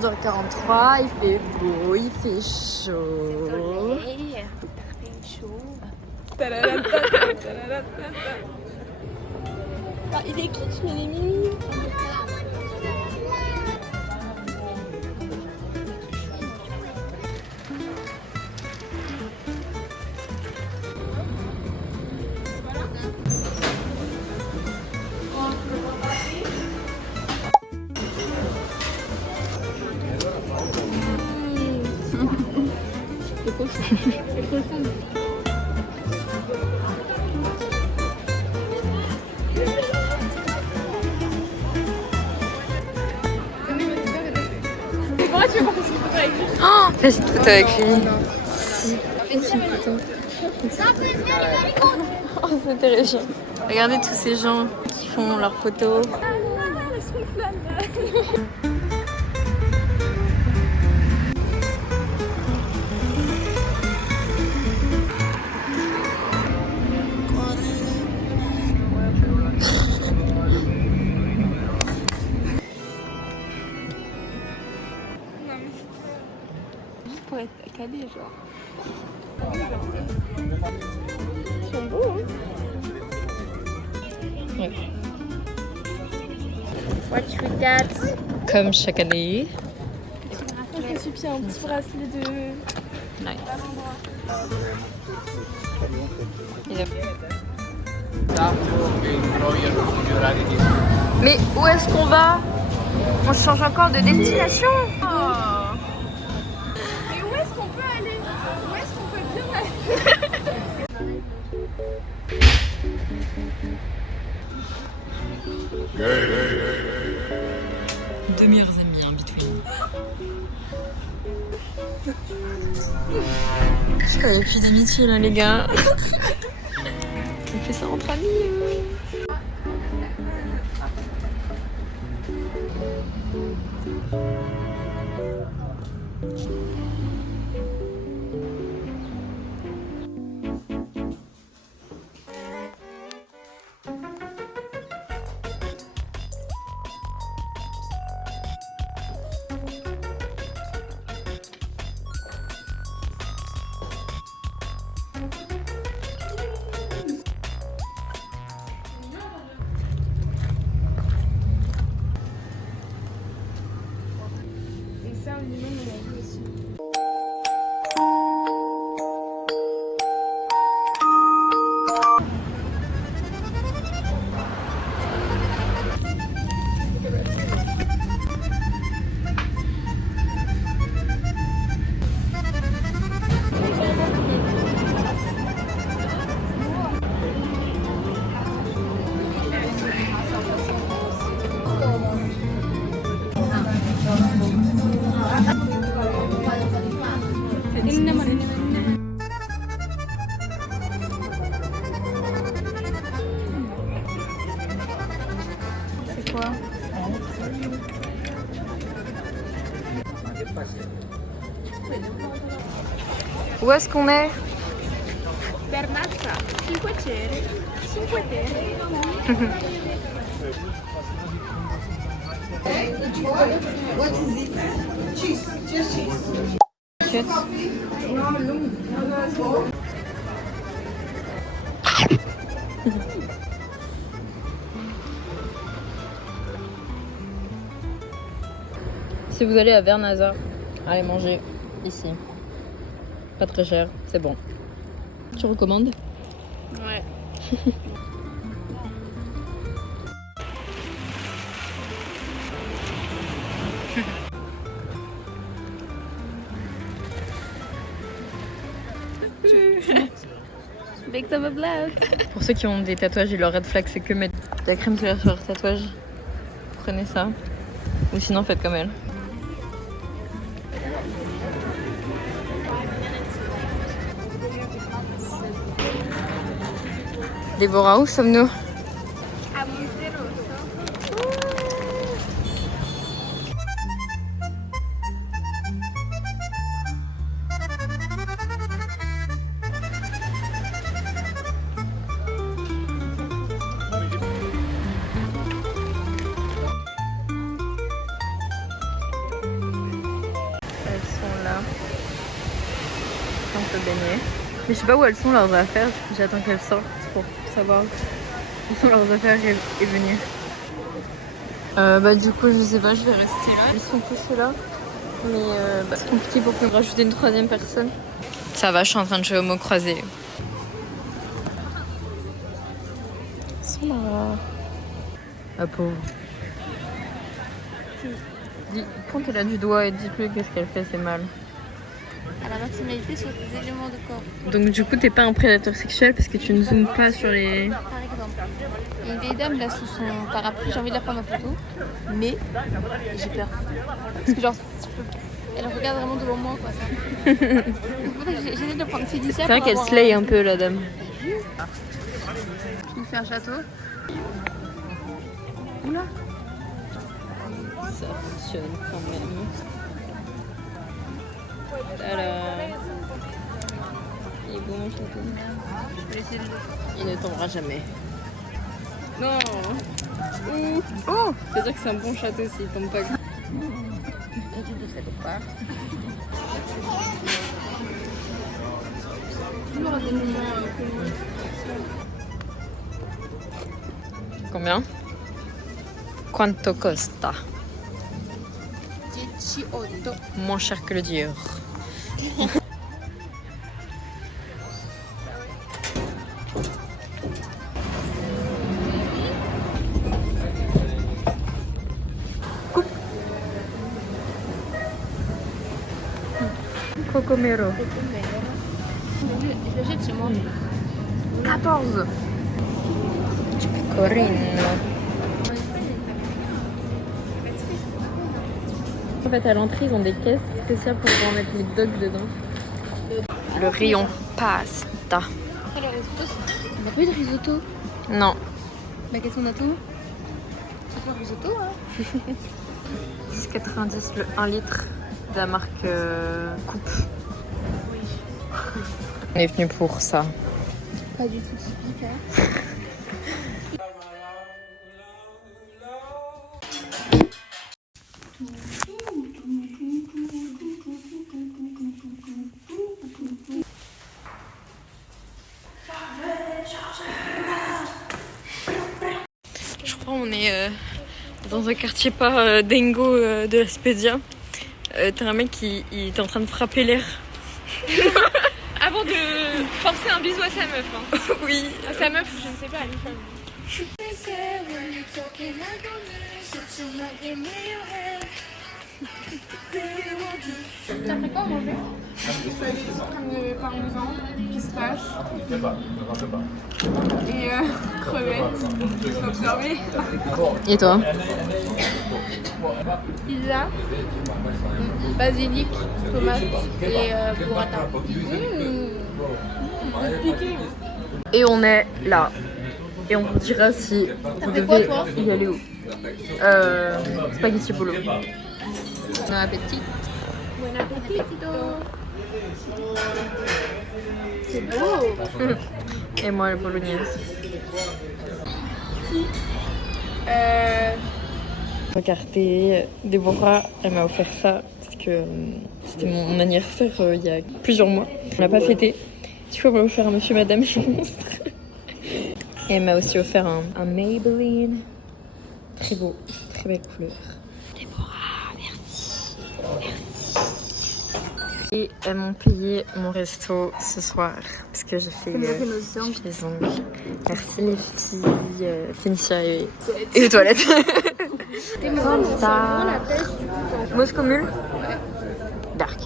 11h43, il fait beau, il fait chaud. Il fait chaud. Ah, il est kitsch, mais il est mimi. Oh, fais une photo avec lui. Fais une photo. Oh, c'est terrifiant. Regardez tous ces gens qui font leurs photos. Pour être calé, genre. Ils sont beaux, hein. Ouais. What you got? Comme chaque année. Je me suis pris un petit bracelet de... Nice. Mais où est-ce qu'on va? On change encore de destination. Mais où est-ce qu'on peut aller? Où est-ce qu'on peut bien aller? Deux meilleurs amis, hein, between. Il n'y a plus d'amitié là, les gars. On fait ça entre amis. Et ça, au minimum, on l'a vu aussi. C'est quoi? Où est-ce qu'on est? Bernazza, 5 tere. 5 tere. What is it? Cheese, just cheese. Si vous allez à Vernazza, allez manger ici. Pas très cher, c'est bon. Tu recommandes? Ouais. Big Summer Blood. Pour ceux qui ont des tatouages et leur red flag, c'est que mettre de la crème solaire sur leur tatouage. Prenez ça. Ou sinon, faites comme elle. Déborah, où sommes-nous? À Monterosso. se baigner. Mais je sais pas où elles sont leurs affaires. J'attends qu'elles sortent pour savoir où sont leurs affaires et venir. Bah du coup je sais pas, je vais rester là. Ils sont tous là. Mais c'est compliqué pour me rajouter une troisième personne. Ça va, je suis en train de jouer au mot croisé. Ils sont là. La pauvre. Pointez là du doigt et dites-lui qu'est-ce qu'elle fait, c'est mal. À la maximalité sur des éléments de corps. Donc du coup t'es pas un prédateur sexuel parce que tu ne zoomes pas sur les... Par exemple, il y a une vieille dame là sous son parapluie, j'ai envie de la prendre en photo, mais j'ai peur. Parce que genre, elle regarde vraiment devant moi quoi. C'est pour ça que j'essaie de le prendre fiduciaire. C'est vrai qu'elle slay un peu la dame. Je nous fais un château. Oula. Ça fonctionne quand même. Alors... Il est beau mon château. Je vais essayer de le... Il ne tombera jamais. Non. Ouh. Oh, c'est-à-dire que c'est un bon château s'il tombe pas. Combien? Quanto costa? 18. Moins cher que le Dior. Cocomero. Je l'achète chez moi. 14. Pecorino. En fait, à l'entrée, ils ont des caisses spéciales pour pouvoir mettre les dogs dedans. Le rayon pasta. On n'a pas eu de risotto. Non. Bah qu'est-ce qu'on attend? C'est pas un risotto hein. 10,90 le 1 litre de la marque Coupe. On est venu pour ça. Pas du tout typique hein. Je crois qu'on est dans un quartier pas dingo de la Spedia. T'as un mec qui est en train de frapper l'air. Avant de forcer un bisou à sa meuf. Hein. Oui. À sa meuf, je ne sais pas, à une femme. T'as pris quoi à manger? Crème de parmesan, pistache et crevettes. Faut observer. Et toi? Pizza, basilic, tomate et burrata. Et on est là. Et on vous dira si vous fait quoi, devez toi y aller où. Spaghetti bolo. Bon appétit. Bon appétito. C'est beau. Et moi, le bolognaise. Regardez, Déborah, elle m'a offert ça parce que c'était mon anniversaire il y a plusieurs mois. On l'a pas fêté. Du coup, elle m'a offert un monsieur madame monstre. Et elle m'a aussi offert un Maybelline. Très beau, très belle couleur. Déborah, merci. Et elles m'ont payé mon resto ce soir parce que j'ai fait les ongles. Merci les filles, Fénicia et aux toilettes. Ça. Moscomule. Dark.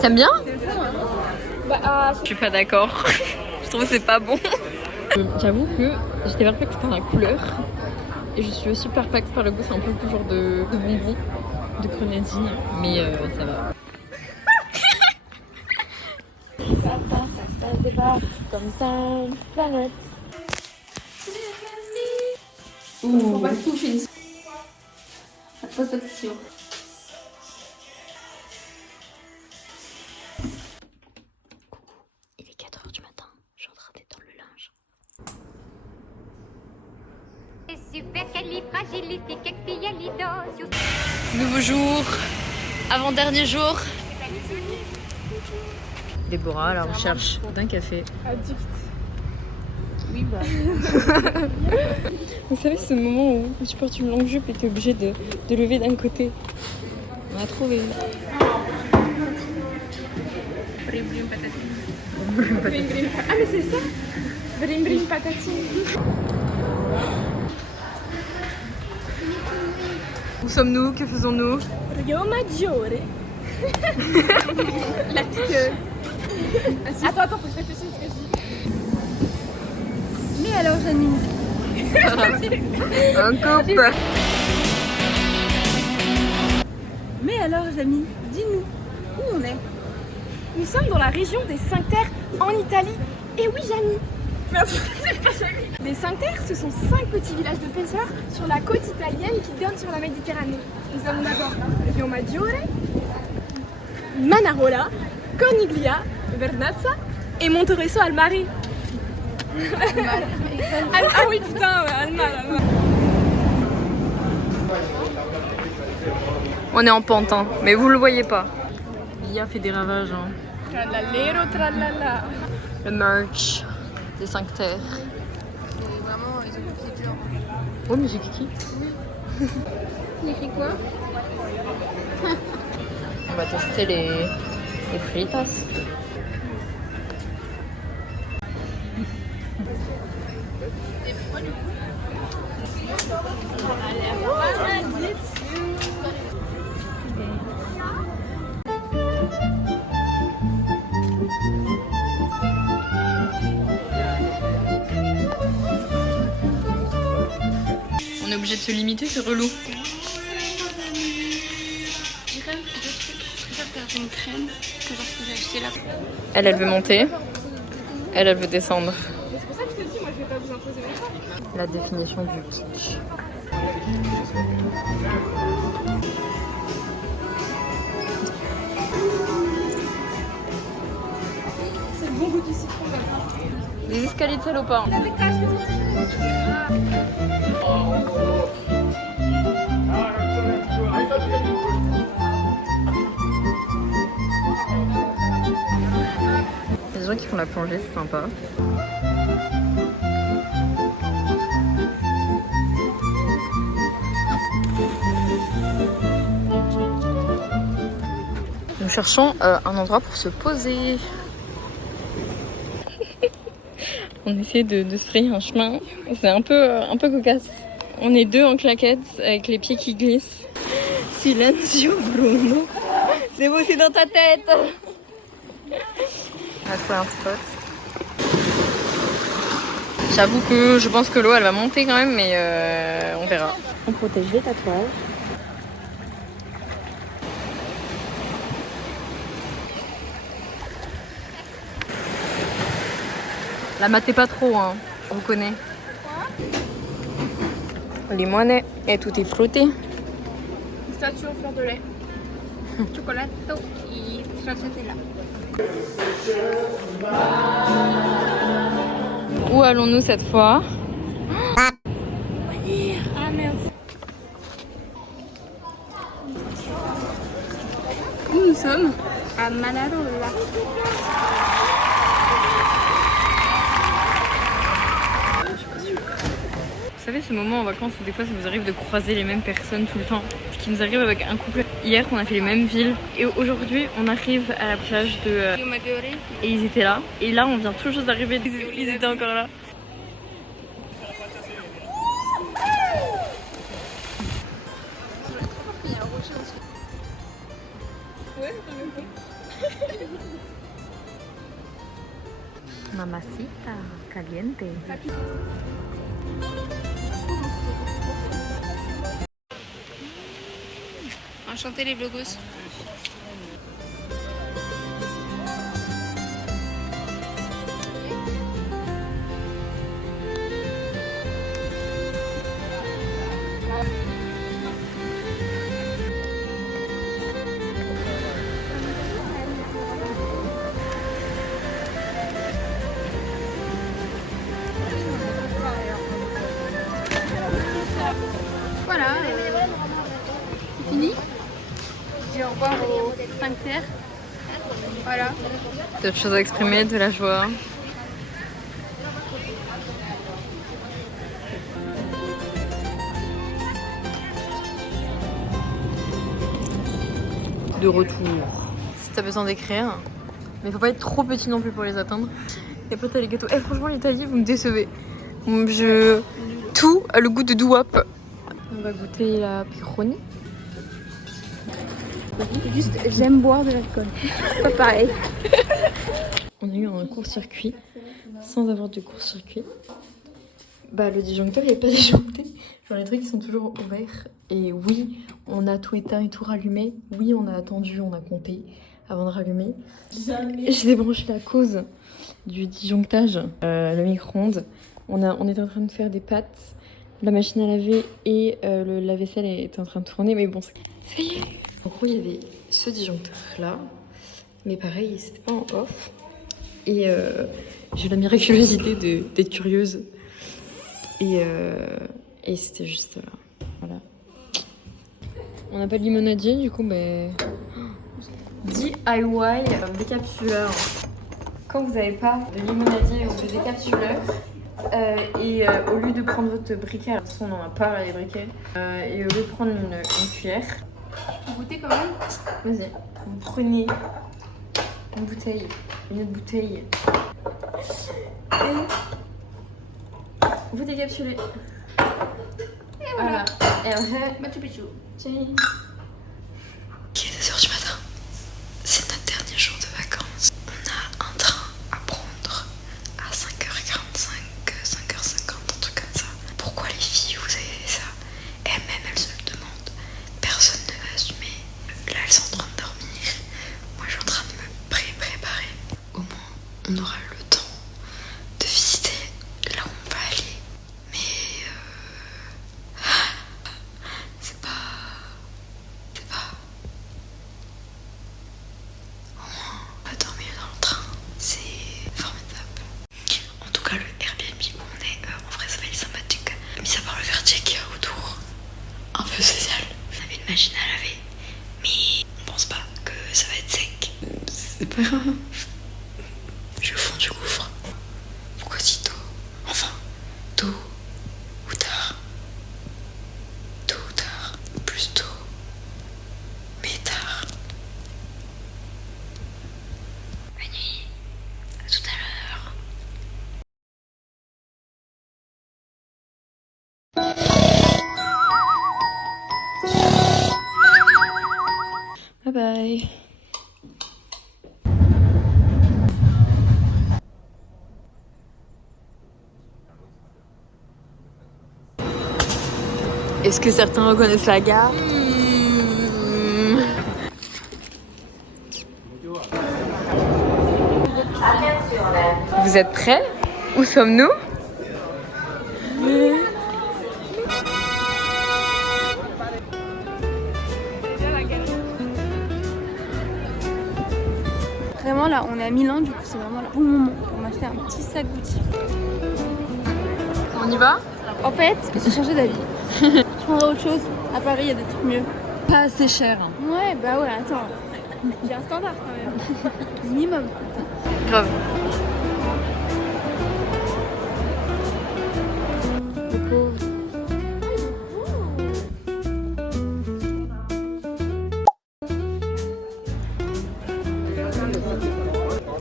T'aimes bien? Je suis pas d'accord. Je trouve que c'est pas bon. J'avoue que j'étais perplexe par la couleur et je suis aussi perplexe par le goût. C'est un peu le genre de bonbon, de grenadine, mais ça va. Ça se débat comme ça, planète. Faut pas que tout finisse. Ça te pose pas de questions. Il est 4h du matin, je suis en train d'étendre le linge. Supercalifragilisticexpialidocious. Nouveau jour, avant-dernier jour. Déborah à la recherche d'un café. Addict. Oui, bah. Vous savez, c'est le moment où tu portes une longue jupe et tu es obligé de lever d'un côté. On a trouvé. Ah, mais c'est ça. Brim brim patatine. Où sommes-nous? Que faisons-nous? Rio Maggiore. La petite. Attends, faut que je réfléchisse à ce que je dis. Mais alors, Janine. Un couple. Mais alors, Jamie, dis-nous, où on est? Nous sommes dans la région des Cinq Terres, en Italie. Et oui, Jamie. C'est pas Jamie. Les Cinq Terres, ce sont 5 petits villages de pêcheurs sur la côte italienne qui donnent sur la Méditerranée. Nous avons d'abord Rio Maggiore, Manarola, Corniglia, Vernazza et Monterosso al Mare. Ah oui, putain, al Mare. On est en pente, hein, mais vous le voyez pas. L'IA fait des ravages. Hein. Tralalero, tralala. Le merch des 5 terres. Vraiment, ils ont copié dur. Oh, mais c'est Kiki. Il écrit quoi? On va tester les fritas. On est obligé de se limiter, c'est relou. Je préfère faire une crème que genre ce que j'ai acheté là. Elle veut monter. Elle veut descendre. C'est pour ça que je te dis, moi je vais pas vous imposer mes choix. La définition du kitsch. C'est le bon goût du citron. Les escaliers de salopard. Les gens qui font la plongée, c'est sympa. Nous cherchons un endroit pour se poser. On essaie de se frayer un chemin. C'est un peu cocasse. On est deux en claquettes avec les pieds qui glissent. Silencio Bruno. C'est beau, c'est dans ta tête. On va trouver un spot. J'avoue que je pense que l'eau elle va monter quand même, mais on verra. On protège les tatouages. La matez pas trop, hein. Je vous connais. Limone et tout est frotté. Statue en fleur de lait. Chocolato et stracciatella. Où allons-nous cette fois? Ah merde. Où nous sommes? À Manarola. Vous savez, ce moment en vacances où des fois ça vous arrive de croiser les mêmes personnes tout le temps. Ce qui nous arrive avec un couple. Hier, on a fait les mêmes villes. Et aujourd'hui, on arrive à la plage de... Rio Maggiore. Et ils étaient là. Et là, on vient tout juste d'arriver. Ils étaient encore là. Il y a un rocher aussi. Ouais, Mamacita caliente. Enchanté les blogos. Voilà, c'est fini. Je dis au revoir au sphincter. Voilà. D'autres choses à exprimer, de la joie. De retour. Si t'as besoin d'écrire, mais faut pas être trop petit non plus pour les atteindre. Et après t'as les gâteaux. Eh franchement les taillis vous me décevez. Tout a le goût de douap. On va goûter la picroni. Juste, j'aime boire de l'alcool. Pas pareil. On a eu un court-circuit sans avoir de court-circuit. Bah le disjoncteur il est pas disjoncté. Genre les trucs ils sont toujours ouverts. Et oui, on a tout éteint et tout rallumé. Oui, on a attendu, on a compté avant de rallumer. J'ai débranché la cause du disjonctage, le micro-ondes. On était en train de faire des pâtes. La machine à laver et le lave-vaisselle était en train de tourner. Mais bon, ça y est. En gros, il y avait ce disjoncteur là. Mais pareil, c'était pas en off. Et j'ai eu la miraculosité d'être curieuse. Et c'était juste là. Voilà. On n'a pas de limonadier, du coup, ben. DIY décapsuleur. Quand vous n'avez pas de limonadier ou de décapsuleur, au lieu de prendre votre briquet, alors de toute façon, on n'en a pas là, les briquets, et au lieu de prendre une cuillère, Vous goûtez quand même? vas-y, vous prenez une bouteille, une autre bouteille, et vous décapsulez. Et voilà. Et après, Machu Picchu. il est 2h du matin. C'est notre dernier jour de vacances. On a un train à prendre à 5h45, 5h50, un truc comme ça. Pourquoi les filles, vous avez fait ça? Elles-mêmes, elles se le demandent. Personne ne va assumer. Là, elles sont en train de dormir. Moi, je suis en train de me préparer. Au moins, on aura le temps de visiter là où on va aller. Mais c'est pas... Au moins, on va dormir dans le train. C'est formidable. En tout cas, le Airbnb où on est, en vrai, ça va être sympathique. Mis à part le quartier qu'il y a autour, un peu social. On avait une machine à laver, mais on pense pas que ça va être sec. C'est pas grave. Je suis au fond du gouffre. Pourquoi si tôt? Enfin, tôt ou tard. Tôt ou tard. Plus tôt. Mais tard. Bonne nuit. À tout à l'heure. Bye bye. Est-ce que certains reconnaissent la gare? Vous êtes prêts? Où sommes-nous? Vraiment là, on est à Milan, du coup c'est vraiment le bon moment pour m'acheter un petit sac Gucci. On y va? En fait, j'ai changé d'avis. Je prendrais autre chose. À Paris, il y a des trucs mieux. Pas assez cher. Ouais, bah ouais, attends. J'ai un standard quand même. Minimum. Grave.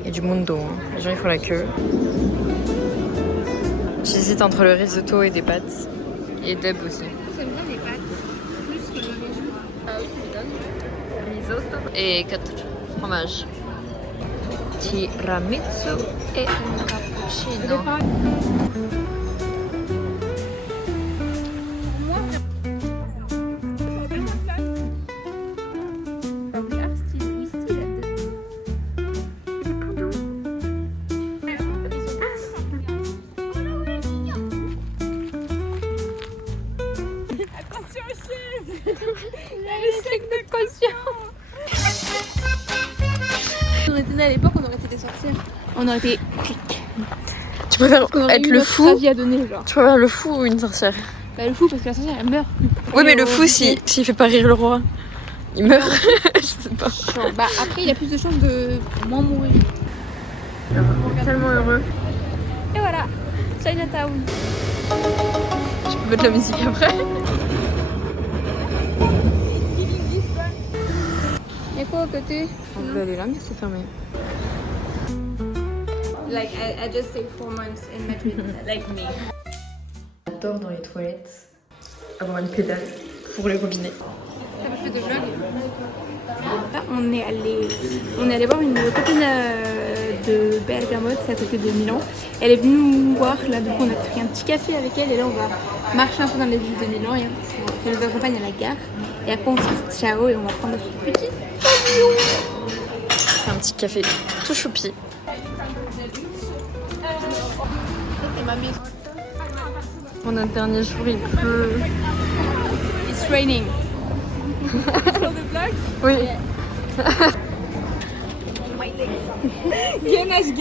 Il y a du mundo, hein. Les gens ils font la queue. J'hésite entre le risotto et des pâtes. Et Deb aussi. J'aime bien les pâtes. Plus que le riz. Ah oui, tu me donnes. Risotto. Et 4 fromages. Tiramisu et un cappuccino. Si on était nés à l'époque, on aurait été des sorcières. On aurait été Tu préfères être le fou? À donner, genre. Tu préfères le fou ou une sorcière? Bah le fou parce que la sorcière elle meurt. Oui, mais le fou, s'il fait pas rire le roi, il meurt. Je sais pas. Bah après il a plus de chances de moins mourir. Tellement heureux. Et voilà, Chinatown. Je peux mettre la musique après. Y'a quoi à côté? On veut aller là, mais c'est fermé. Like I just stayed 4 months in Madrid, like me. J'adore dans les toilettes avoir une pédale pour les robinets. T'as pas fait de vlog? Là, on est allé voir une copine de Bergamo, c'est à côté de Milan. Elle est venue nous voir, là, donc on a pris un petit café avec elle et là on va marcher un peu dans les villes de Milan et elle nous accompagne à la gare. Et après on se dit ciao et on va prendre notre petit avion. C'est un petit café tout choupi. Pour notre dernier jour, il pleut. It's raining. Oui. Gainage.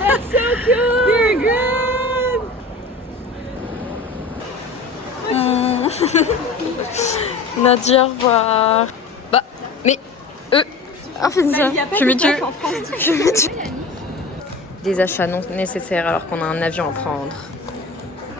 That's so cute. You're good. On a dit au revoir. Bah, mais eux. Ah, fais ça. Je me tue. Des achats non nécessaires alors qu'on a un avion à prendre.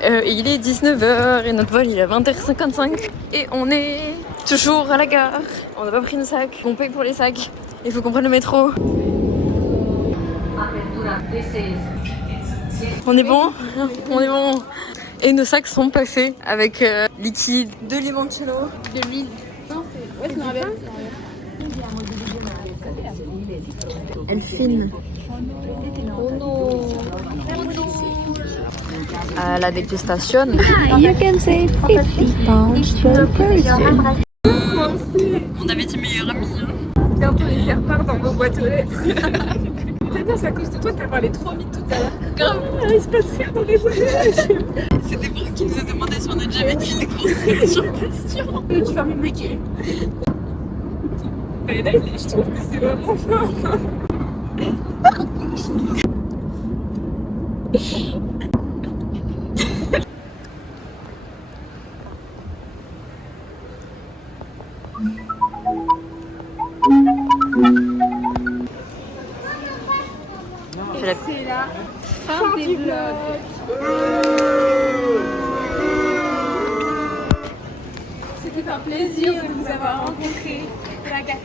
Il est 19h et notre vol il est à 20h55 et on est toujours à la gare. On n'a pas pris nos sacs, on paye pour les sacs. Il faut qu'on prenne le métro. On est bon? On est bon. Et nos sacs sont passés avec liquide, de limoncello. De l'huile. Non, c'est... Ouais, c'est normal. Elle filme. Oh non. À la dégustation. You can save 50 pounds per person. On avait dit meilleur ami. Bientôt les faire part dans vos boîtes aux lettres. C'est à cause de toi, t'as parlé trop vite tout à l'heure. Grave. Il se passe rien dans les boîtes aux lettres. C'était pour qui nous a demandé si on a déjà vécu des conversations questions. Tu fermes le mec. Mais là, je trouve que c'est vraiment fort. C'est la fin du vlog. C'était un plaisir de vous avoir rencontré. La gâte.